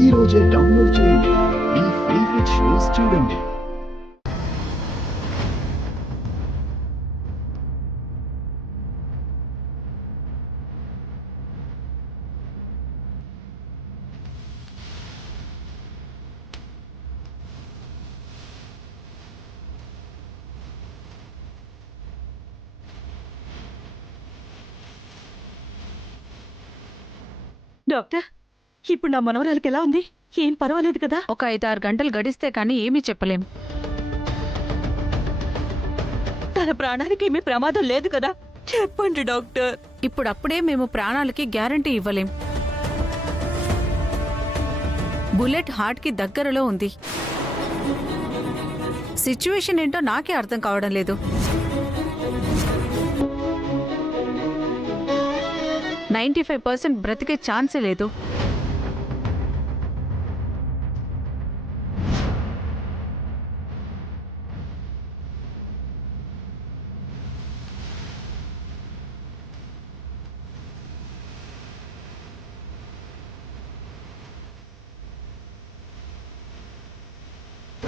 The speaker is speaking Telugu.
ఈ రోజే డౌన్లోడ్ చేయండి. మీ ఫేవరెట్ షోస్ చూడండి. డాక్టర్, ఇప్పుడు నా మనవరాలకి ఎలా ఉంది? ఏం పర్వాలేదు కదా? ఒక 5-6 గంటలు గడిస్తే కానీ ఏమీ చెప్పలేం. తన ప్రాణానికి ఏమీ ప్రమాదం లేదు కదా? చెప్పండి డాక్టర్. ఇప్పుడప్పుడే మేము ప్రాణాలకి గ్యారంటీ ఇవ్వలేం. బుల్లెట్ హార్ట్కి దగ్గరలో ఉంది. సిచ్యువేషన్ ఏంటో నాకే అర్థం కావడం లేదు. 95% బ్రతికే ఛాన్సే లేదు.